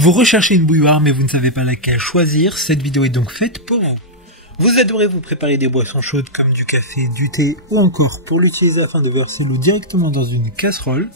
Vous recherchez une bouilloire mais vous ne savez pas laquelle choisir, cette vidéo est donc faite pour vous. Vous adorez vous préparer des boissons chaudes comme du café, du thé ou encore pour l'utiliser afin de verser l'eau directement dans une casserole.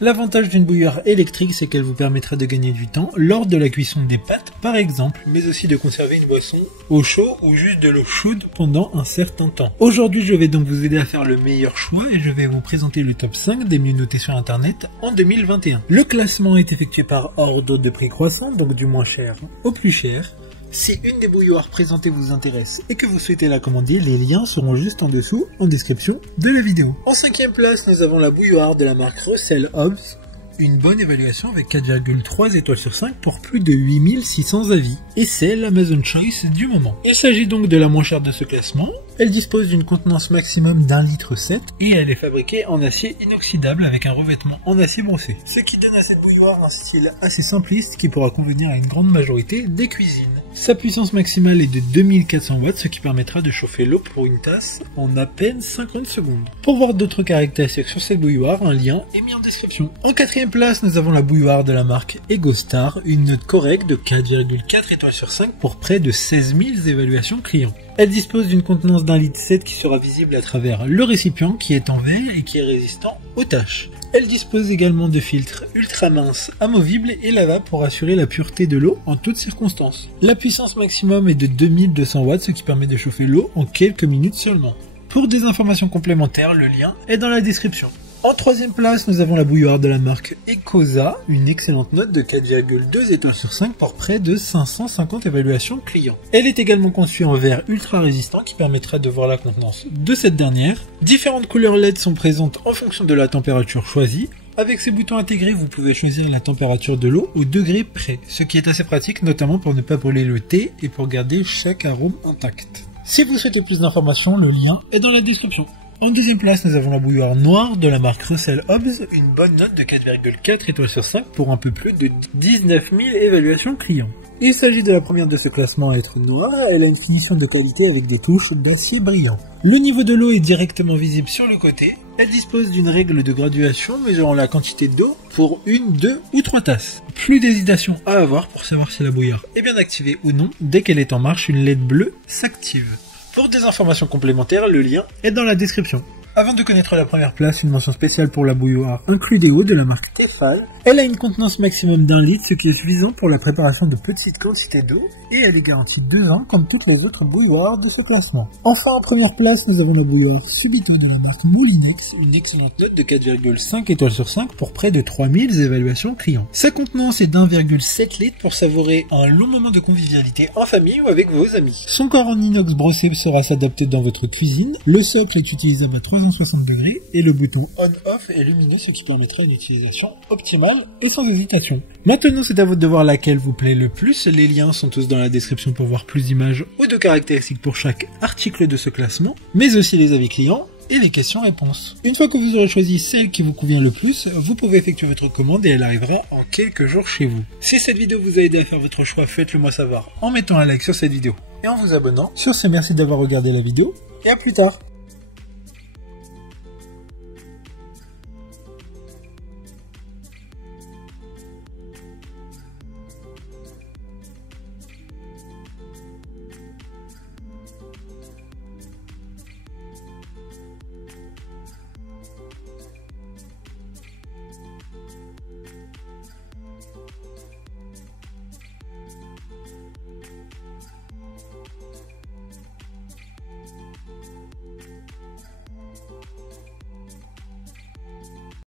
L'avantage d'une bouilloire électrique, c'est qu'elle vous permettra de gagner du temps lors de la cuisson des pâtes par exemple, mais aussi de conserver une boisson au chaud ou juste de l'eau chaude pendant un certain temps. Aujourd'hui, je vais donc vous aider à faire le meilleur choix et je vais vous présenter le top 5 des mieux notés sur internet en 2021. Le classement est effectué par ordre de prix croissant, donc du moins cher au plus cher. Si une des bouilloires présentées vous intéresse et que vous souhaitez la commander, les liens seront juste en dessous en description de la vidéo. En 5e place, nous avons la bouilloire de la marque Russell Hobbs. Une bonne évaluation avec 4,3 étoiles sur 5 pour plus de 8600 avis. Et c'est l'Amazon Choice du moment. Il s'agit donc de la moins chère de ce classement. Elle dispose d'une contenance maximum d'1,7 litre et elle est fabriquée en acier inoxydable avec un revêtement en acier brossé. Ce qui donne à cette bouilloire un style assez simpliste qui pourra convenir à une grande majorité des cuisines. Sa puissance maximale est de 2400 watts, ce qui permettra de chauffer l'eau pour une tasse en à peine 50 secondes. Pour voir d'autres caractéristiques sur cette bouilloire, un lien est mis en description. En 4e place, nous avons la bouilloire de la marque EgoStar, une note correcte de 4,4 étoiles sur 5 pour près de 16 000 évaluations clients. Elle dispose d'une contenance d'1,7 litre qui sera visible à travers le récipient qui est en verre et qui est résistant aux taches. Elle dispose également de filtres ultra minces, amovibles et lavables pour assurer la pureté de l'eau en toutes circonstances. La puissance maximum est de 2200 watts, ce qui permet de chauffer l'eau en quelques minutes seulement. Pour des informations complémentaires, le lien est dans la description. En 3e place, nous avons la bouilloire de la marque Ecosa, une excellente note de 4,2 étoiles sur 5 pour près de 550 évaluations clients. Elle est également conçue en verre ultra résistant qui permettra de voir la contenance de cette dernière. Différentes couleurs LED sont présentes en fonction de la température choisie. Avec ces boutons intégrés, vous pouvez choisir la température de l'eau au degré près, ce qui est assez pratique notamment pour ne pas brûler le thé et pour garder chaque arôme intact. Si vous souhaitez plus d'informations, le lien est dans la description. En 2e place, nous avons la bouilloire noire de la marque Russell Hobbs, une bonne note de 4,4 étoiles sur 5 pour un peu plus de 19 000 évaluations clients. Il s'agit de la première de ce classement à être noire, elle a une finition de qualité avec des touches d'acier brillant. Le niveau de l'eau est directement visible sur le côté, elle dispose d'une règle de graduation mesurant la quantité d'eau pour 1, 2 ou 3 tasses. Plus d'hésitation à avoir pour savoir si la bouilloire est bien activée ou non, dès qu'elle est en marche, une LED bleue s'active. Pour des informations complémentaires, le lien est dans la description. Avant de connaître la première place, une mention spéciale pour la bouilloire Includeo de la marque Tefal. Elle a une contenance maximum d'1 litre, ce qui est suffisant pour la préparation de petites quantités d'eau, et elle est garantie 2 ans comme toutes les autres bouilloires de ce classement. Enfin, en première place, nous avons la bouilloire Subito de la marque Moulinex, une excellente note de 4,5 étoiles sur 5 pour près de 3000 évaluations clients. Sa contenance est d'1,7 litre pour savourer un long moment de convivialité en famille ou avec vos amis. Son corps en inox brossé sera s'adapter dans votre cuisine, le socle est utilisable à 360 degrés et le bouton on-off est lumineux, ce qui permettra une utilisation optimale et sans hésitation. Maintenant, c'est à vous de voir laquelle vous plaît le plus. Les liens sont tous dans la description pour voir plus d'images ou de caractéristiques pour chaque article de ce classement, mais aussi les avis clients et les questions-réponses. Une fois que vous aurez choisi celle qui vous convient le plus, vous pouvez effectuer votre commande et elle arrivera en quelques jours chez vous. Si cette vidéo vous a aidé à faire votre choix, faites-le moi savoir en mettant un like sur cette vidéo et en vous abonnant. Sur ce, merci d'avoir regardé la vidéo et à plus tard.